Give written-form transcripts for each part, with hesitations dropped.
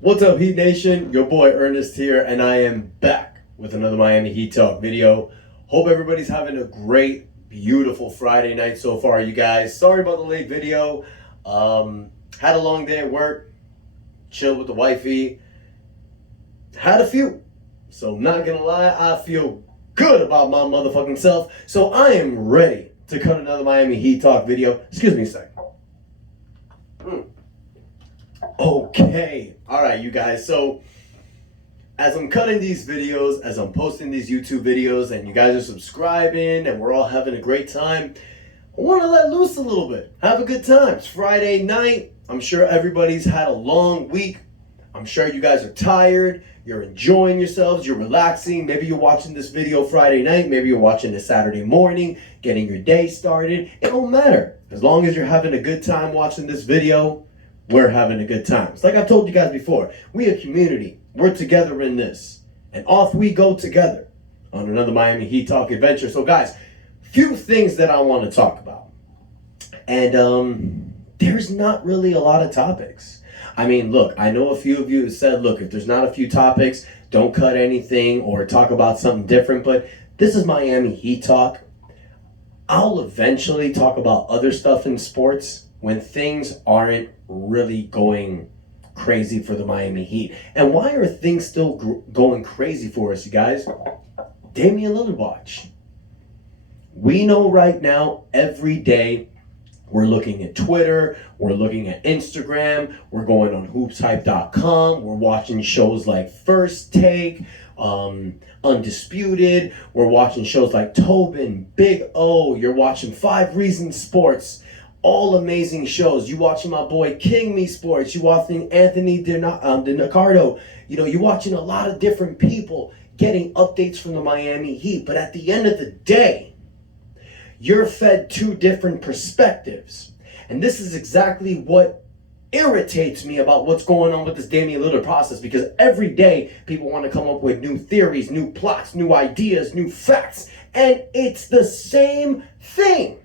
What's up, Heat Nation? Your boy Ernest here, and I am back with another Miami Heat Talk video. Hope everybody's having a great, beautiful Friday night so far, you guys. Sorry about the late video. Had a long day at work, chilled with the wifey, had a few. So I'm not gonna lie, I feel good about my motherfucking self. So I am ready to cut another Miami Heat Talk video. Excuse me a sec. Okay. All right, you guys. So as I'm cutting these videos, as I'm posting these YouTube videos, and you guys are subscribing, and we're all having a great time, I want to let loose a little bit. Have a good time. It's Friday night. I'm sure everybody's had a long week. I'm sure you guys are tired. You're enjoying yourselves. You're relaxing. Maybe you're watching this video Friday night. Maybe you're watching it Saturday morning, getting your day started. It don't matter. As long as you're having a good time watching this video, we're having a good time. It's like I've told you guys before. We a community. We're together in this. And off we go together on another Miami Heat Talk adventure. So guys, few things that I want to talk about. And there's not really a lot of topics. I mean, look, I know a few of you have said, look, if there's not a few topics, don't cut anything or talk about something different. But this is Miami Heat Talk. I'll eventually talk about other stuff in sports when things aren't really going crazy for the Miami Heat. And why are things still going crazy for us, you guys? Damian Lillard watch. We know right now, every day, we're looking at Twitter, we're looking at Instagram, we're going on hoopshype.com, we're watching shows like First Take, Undisputed, we're watching shows like Tobin, Big O, you're watching 5 Reasons Sports, all amazing shows. You watching my boy King Me Sports, you watching Anthony DiNardo, you're watching a lot of different people getting updates from the Miami Heat, but at the end of the day, you're fed 2 different perspectives. And this is exactly what irritates me about what's going on with this Damian Lillard process, because every day people want to come up with new theories, new plots, new ideas, new facts, and it's the same thing.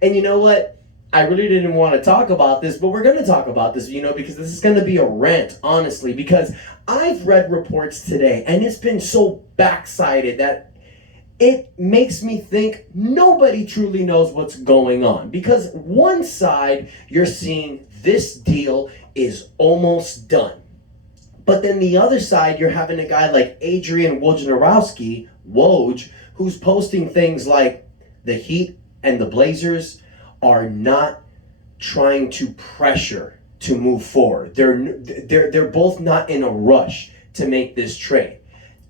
And you know what? I really didn't want to talk about this, but we're going to talk about this, because this is going to be a rant, honestly, because I've read reports today, and it's been so backsided that it makes me think nobody truly knows what's going on. Because one side, you're seeing this deal is almost done. But then the other side, you're having a guy like Adrian Wojnarowski, Woj, who's posting things like the Heat and the Blazers are not trying to pressure to move forward. They're both not in a rush to make this trade.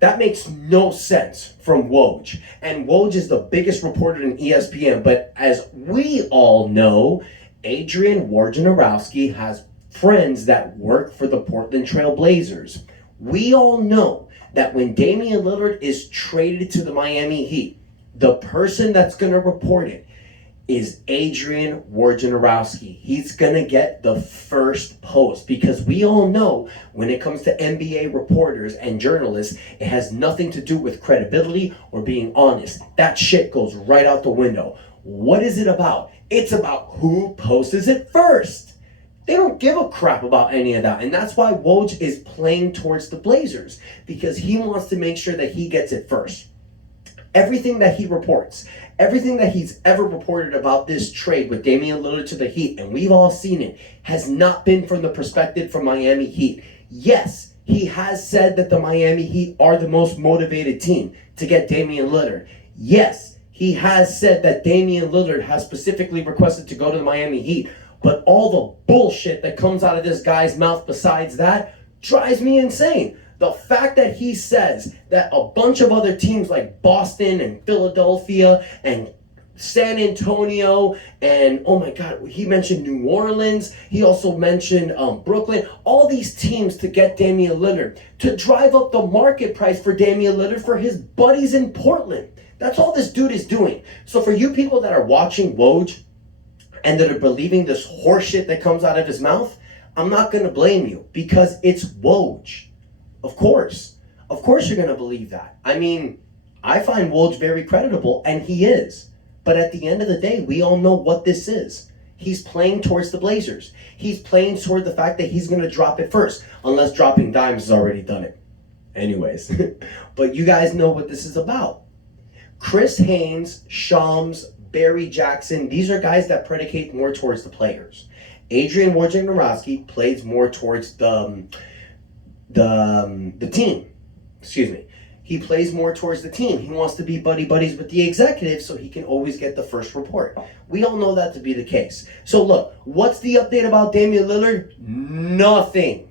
That makes no sense from Woj. And Woj is the biggest reporter in ESPN. But as we all know, Adrian Wojnarowski has friends that work for the Portland Trail Blazers. We all know that when Damian Lillard is traded to the Miami Heat, the person that's going to report it is Adrian Wojnarowski. He's going to get the first post, because we all know when it comes to NBA reporters and journalists, it has nothing to do with credibility or being honest. That shit goes right out the window. What is it about? It's about who posts it first. They don't give a crap about any of that. And that's why Woj is playing towards the Blazers, because he wants to make sure that he gets it first. Everything that he reports, everything that he's ever reported about this trade with Damian Lillard to the Heat, and we've all seen it, has not been from the perspective from Miami Heat. Yes, he has said that the Miami Heat are the most motivated team to get Damian Lillard. Yes, he has said that Damian Lillard has specifically requested to go to the Miami Heat. But all the bullshit that comes out of this guy's mouth besides that drives me insane. The fact that he says that a bunch of other teams like Boston and Philadelphia and San Antonio and, oh my God, he mentioned New Orleans. He also mentioned Brooklyn. All these teams to get Damian Lillard, to drive up the market price for Damian Lillard for his buddies in Portland. That's all this dude is doing. So for you people that are watching Woj and that are believing this horseshit that comes out of his mouth, I'm not going to blame you, because it's Woj. Of course you're going to believe that. I mean, I find Woj very credible, and he is. But at the end of the day, we all know what this is. He's playing towards the Blazers. He's playing toward the fact that he's going to drop it first, unless dropping dimes has already done it. Anyways, but you guys know what this is about. Chris Haynes, Shams, Barry Jackson, these are guys that predicate more towards the players. Adrian Wojnarowski plays more towards the team. Excuse me. He plays more towards the team. He wants to be buddies with the executives so he can always get the first report. We all know that to be the case. So look, what's the update about Damian Lillard? Nothing.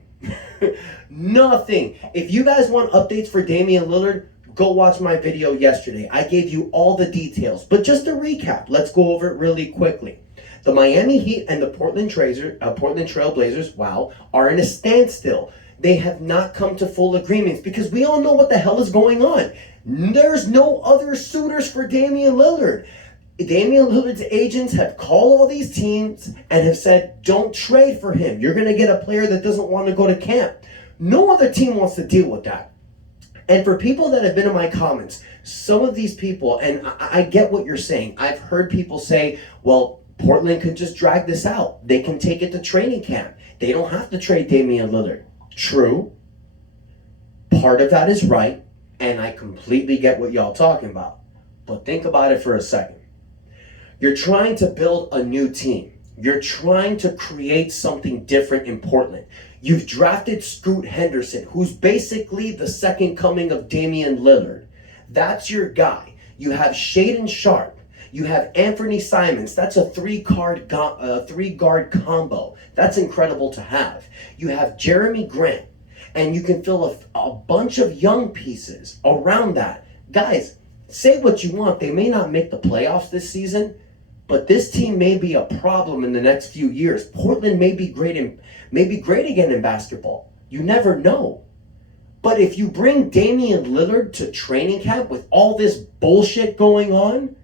Nothing. If you guys want updates for Damian Lillard, go watch my video yesterday. I gave you all the details. But just to recap, let's go over it really quickly. The Miami Heat and the Portland Trail Blazers, are in a standstill. They have not come to full agreements because we all know what the hell is going on. There's no other suitors for Damian Lillard. Damian Lillard's agents have called all these teams and have said, don't trade for him. You're going to get a player that doesn't want to go to camp. No other team wants to deal with that. And for people that have been in my comments, some of these people, and I get what you're saying. I've heard people say, well, Portland could just drag this out. They can take it to training camp. They don't have to trade Damian Lillard. True. Part of that is right, and I completely get what y'all talking about. But think about it for a second. You're trying to build a new team. You're trying to create something different in Portland. You've drafted Scoot Henderson, who's basically the second coming of Damian Lillard. That's your guy. You have Shaedon Sharpe. You have Anthony Simons. That's a three-guard combo. That's incredible to have. You have Jeremy Grant. And you can fill a bunch of young pieces around that. Guys, say what you want. They may not make the playoffs this season, but this team may be a problem in the next few years. Portland may be great again in basketball. You never know. But if you bring Damian Lillard to training camp with all this bullshit going on,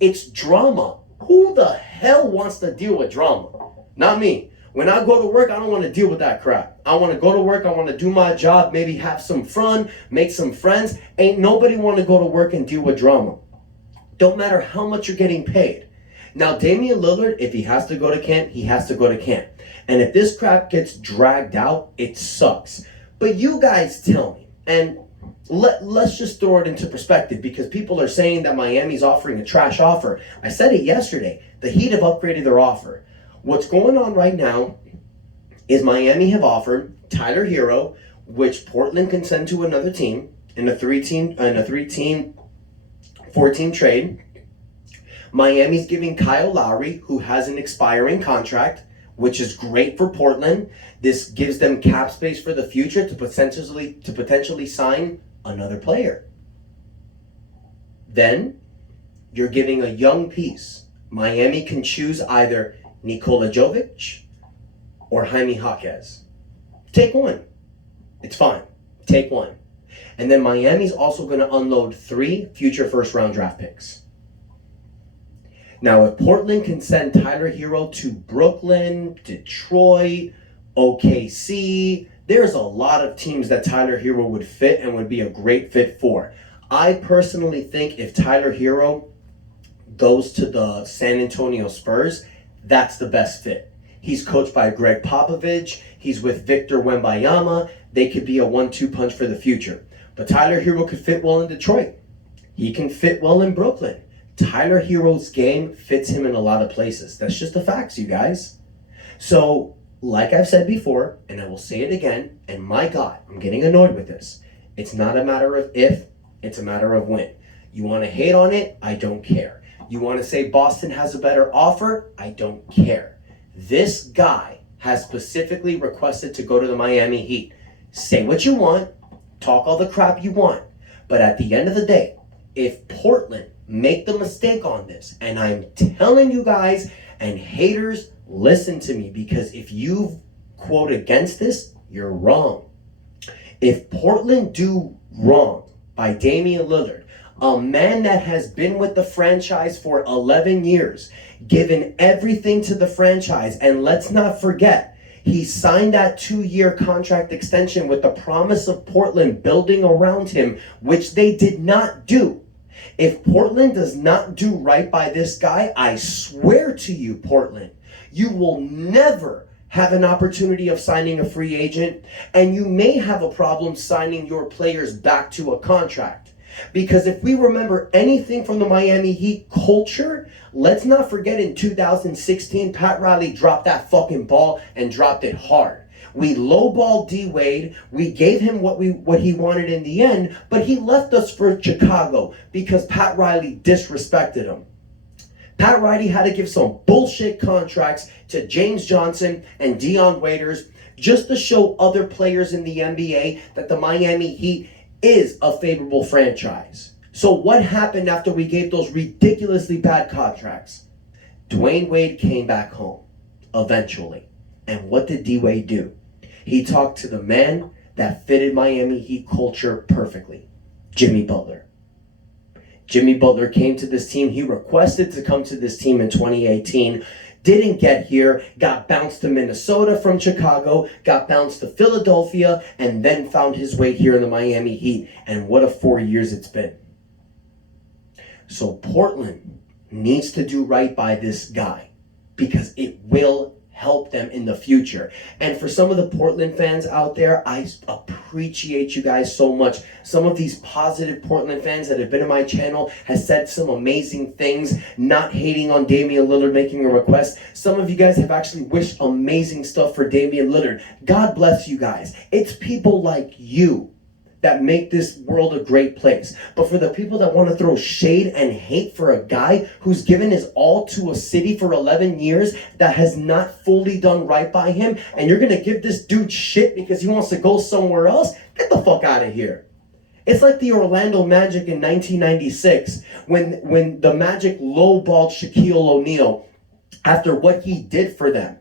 it's drama. Who the hell wants to deal with drama? Not me. When I go to work, I don't want to deal with that crap. I want to go to work. I want to do my job, maybe have some fun, make some friends. Ain't nobody want to go to work and deal with drama. Don't matter how much you're getting paid. Now, Damian Lillard, if he has to go to camp, he has to go to camp. And if this crap gets dragged out, it sucks. But you guys tell me, and let's just throw it into perspective, because people are saying that Miami's offering a trash offer. I said it yesterday. The Heat have upgraded their offer. What's going on right now is Miami have offered Tyler Hero, which Portland can send to another team in a 4-team trade. Miami's giving Kyle Lowry, who has an expiring contract, which is great for Portland. This gives them cap space for the future to potentially sign another player. Then you're giving a young piece. Miami can choose either Nikola Jovic or Jaime Jaquez. Take one. It's fine. Take one. And then Miami's also going to unload 3 future first-round draft picks. Now, if Portland can send Tyler Hero to Brooklyn, Detroit, OKC, there's a lot of teams that Tyler Hero would fit and would be a great fit for. I personally think if Tyler Hero goes to the San Antonio Spurs, that's the best fit. He's coached by Greg Popovich. He's with Victor Wembanyama. They could be a 1-2 punch for the future. But Tyler Hero could fit well in Detroit. He can fit well in Brooklyn. Tyler Hero's game fits him in a lot of places. That's just the facts, you guys. So, like I've said before, and I will say it again, and my God, I'm getting annoyed with this. It's not a matter of if, it's a matter of when. You want to hate on it? I don't care. You want to say Boston has a better offer? I don't care. This guy has specifically requested to go to the Miami Heat. Say what you want, talk all the crap you want, but at the end of the day, if Portland make the mistake on this, and I'm telling you guys, and haters, listen to me, because if you quote against this, you're wrong. If Portland do wrong by Damian Lillard, a man that has been with the franchise for 11 years, given everything to the franchise, and let's not forget, he signed that 2-year contract extension with the promise of Portland building around him, which they did not do. If Portland does not do right by this guy, I swear to you, Portland, You will never have an opportunity of signing a free agent, and you may have a problem signing your players back to a contract. Because if we remember anything from the Miami Heat culture, let's not forget in 2016, Pat Riley dropped that fucking ball and dropped it hard. We lowballed D Wade. We gave him what he wanted in the end, but he left us for Chicago because Pat Riley disrespected him. Pat Riley had to give some bullshit contracts to James Johnson and Dion Waiters just to show other players in the NBA that the Miami Heat is a favorable franchise. So what happened after we gave those ridiculously bad contracts? Dwayne Wade came back home eventually. And what did D Wade do? He talked to the man that fitted Miami Heat culture perfectly, Jimmy Butler. Jimmy Butler came to this team. He requested to come to this team in 2018. Didn't get here, got bounced to Minnesota from Chicago, got bounced to Philadelphia, and then found his way here in the Miami Heat. And what a 4 years it's been. So Portland needs to do right by this guy because it will help them in the future. And for some of the Portland fans out there, I appreciate you guys so much. Some of these positive Portland fans that have been on my channel has said some amazing things, not hating on Damian Lillard making a request. Some of you guys have actually wished amazing stuff for Damian Lillard. God bless you guys. It's people like you that make this world a great place. But for the people that want to throw shade and hate for a guy who's given his all to a city for 11 years that has not fully done right by him, and you're going to give this dude shit because he wants to go somewhere else, get the fuck out of here. It's like the Orlando Magic in 1996 when the Magic lowballed Shaquille O'Neal after what he did for them.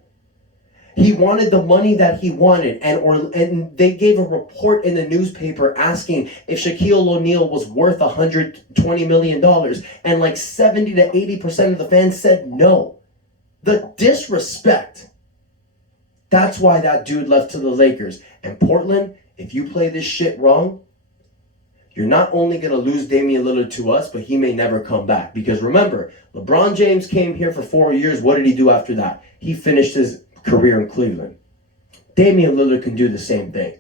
He wanted the money that he wanted, and they gave a report in the newspaper asking if Shaquille O'Neal was worth $120 million, and like 70 to 80% of the fans said no. The disrespect. That's why that dude left to the Lakers. And Portland, if you play this shit wrong, you're not only going to lose Damian Lillard to us, but he may never come back. Because remember, LeBron James came here for 4 years. What did he do after that? He finished his career in Cleveland. Damian Lillard can do the same thing.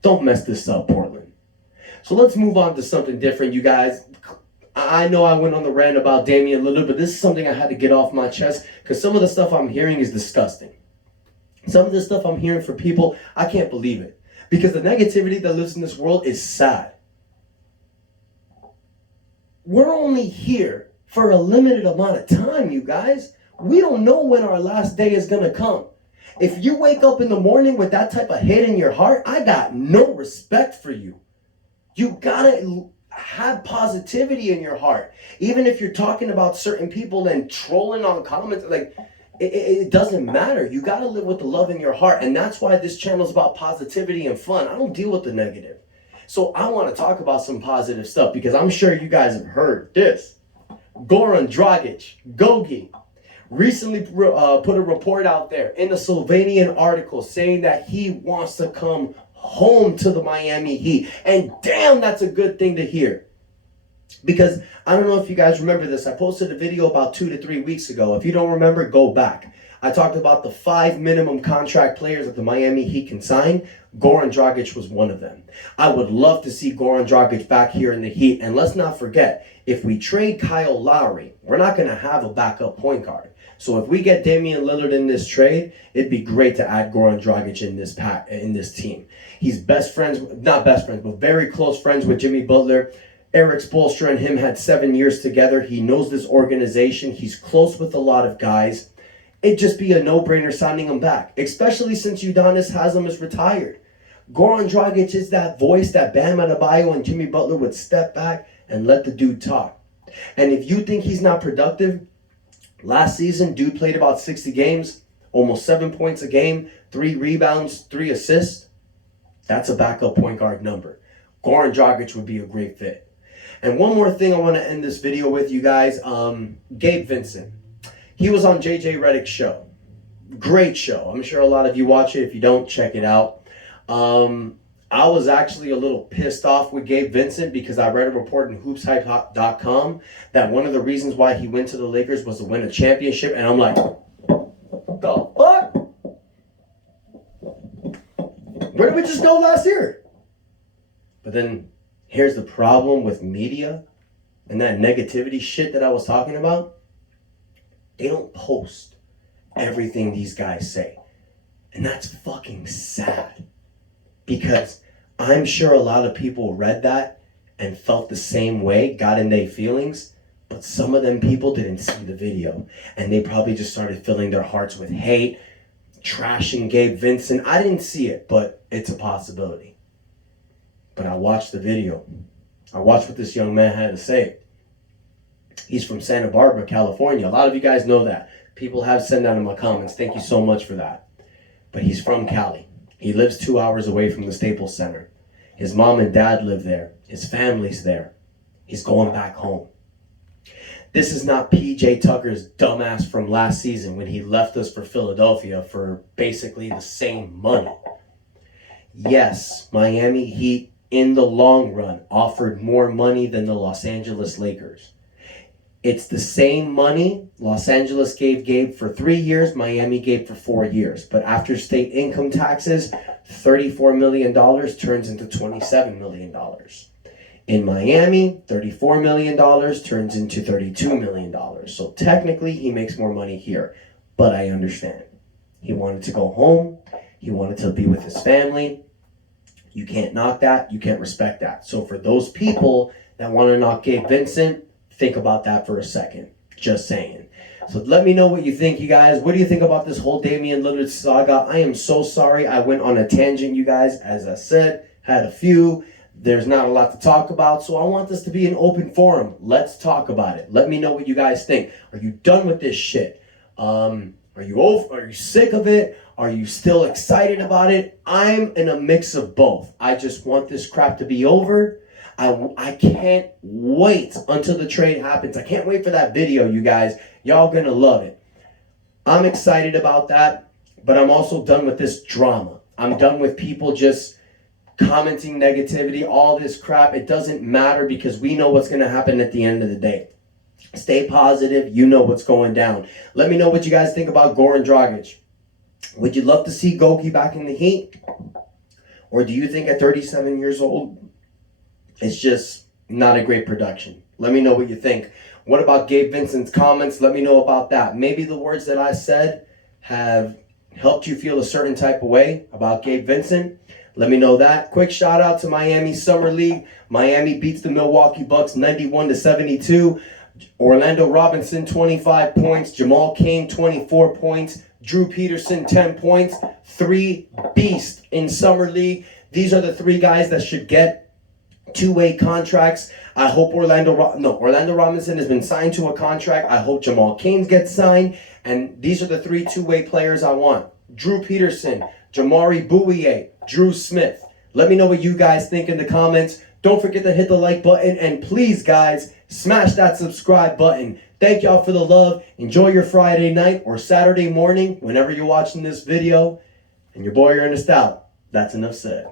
Don't mess this up, Portland. So let's move on to something different, you guys. I know I went on the rant about Damian Lillard, but this is something I had to get off my chest because some of the stuff I'm hearing is disgusting. Some of the stuff I'm hearing from people, I can't believe it. Because the negativity that lives in this world is sad. We're only here for a limited amount of time, you guys. We don't know when our last day is going to come. If you wake up in the morning with that type of hate in your heart, I got no respect for you. You gotta have positivity in your heart. Even if you're talking about certain people and trolling on comments, like it doesn't matter. You gotta live with the love in your heart. And that's why this channel is about positivity and fun. I don't deal with the negative. So I want to talk about some positive stuff because I'm sure you guys have heard this. Goran Dragic, Gogi, recently put a report out there in a Slovenian article saying that he wants to come home to the Miami Heat. And damn, that's a good thing to hear. Because I don't know if you guys remember this. I posted a video about 2 to 3 weeks ago. If you don't remember, go back. I talked about the 5 minimum contract players that the Miami Heat can sign. Goran Dragic was one of them. I would love to see Goran Dragic back here in the Heat. And let's not forget, if we trade Kyle Lowry, we're not going to have a backup point guard. So if we get Damian Lillard in this trade, it'd be great to add Goran Dragic in this team. He's not best friends, but very close friends with Jimmy Butler. Eric Spoelstra and him had 7 years together. He knows this organization. He's close with a lot of guys. It'd just be a no-brainer signing him back, especially since Udonis Haslem is retired. Goran Dragic is that voice that Bam Adebayo and Jimmy Butler would step back and let the dude talk. And if you think he's not productive, last season, dude played about 60 games, almost 7 points a game, 3 rebounds, 3 assists. That's a backup point guard number. Goran Dragic would be a great fit. And one more thing I want to end this video with, you guys. Gabe Vincent. He was on JJ Redick's show. Great show. I'm sure a lot of you watch it. If you don't, check it out. I was actually a little pissed off with Gabe Vincent because I read a report in hoopshype.com that one of the reasons why he went to the Lakers was to win a championship. And I'm like, the fuck? Where did we just go last year? But then here's the problem with media and that negativity shit that I was talking about. They don't post everything these guys say. And that's fucking sad. Because I'm sure a lot of people read that and felt the same way, got in their feelings, but some of them people didn't see the video. And they probably just started filling their hearts with hate, trashing Gabe Vincent. I didn't see it, but it's a possibility. But I watched the video. I watched what this young man had to say. He's from Santa Barbara, California. A lot of you guys know that. People have sent that in my comments. Thank you so much for that. But he's from Cali. He lives 2 hours away from the Staples Center. His mom and dad live there. His family's there. He's going back home. This is not PJ Tucker's dumbass from last season when he left us for Philadelphia for basically the same money. Yes, Miami Heat in the long run offered more money than the Los Angeles Lakers. It's the same money Los Angeles gave Gabe for 3 years, Miami gave for 4 years. But after state income taxes, $34 million turns into $27 million. In Miami, $34 million turns into $32 million. So technically, he makes more money here. But I understand. He wanted to go home. He wanted to be with his family. You can't knock that. You can't respect that. So for those people that want to knock Gabe Vincent, think about that for a second. Just saying. So let me know what you think, you guys. What do you think about this whole Damian Lillard saga? I am so sorry I went on a tangent, you guys. As I said, had a few. There's not a lot to talk about, so I want this to be an open forum. Let's talk about it. Let me know what you guys think. Are you done with this shit? Are you over? Are you sick of it? Are you still excited about it? I'm in a mix of both. I just want this crap to be over. I can't wait until the trade happens. I can't wait for that video, you guys. Y'all gonna love it. I'm excited about that, but I'm also done with this drama. I'm done with people just commenting negativity, all this crap. It doesn't matter because we know what's gonna happen at the end of the day. Stay positive. You know what's going down. Let me know what you guys think about Goran Dragic. Would you love to see Goki back in the Heat? Or do you think at 37 years old, it's just not a great production? Let me know what you think. What about Gabe Vincent's comments? Let me know about that. Maybe the words that I said have helped you feel a certain type of way about Gabe Vincent. Let me know that. Quick shout out to Miami Summer League. Miami beats the Milwaukee Bucks 91-72. Orlando Robinson, 25 points. Jamal Cain, 24 points. Drew Peterson, 10 points. 3 beasts in Summer League. These are the 3 guys that should get two-way contracts. I hope Orlando Robinson has been signed to a contract. I hope Jamal Cain gets signed. And these are the 3 two-way players I want. Drew Peterson, Jamari Bouye, Drew Smith. Let me know what you guys think in the comments. Don't forget to hit the like button. And please, guys, smash that subscribe button. Thank y'all for the love. Enjoy your Friday night or Saturday morning whenever you're watching this video. And your boy Ernest out. That's enough said.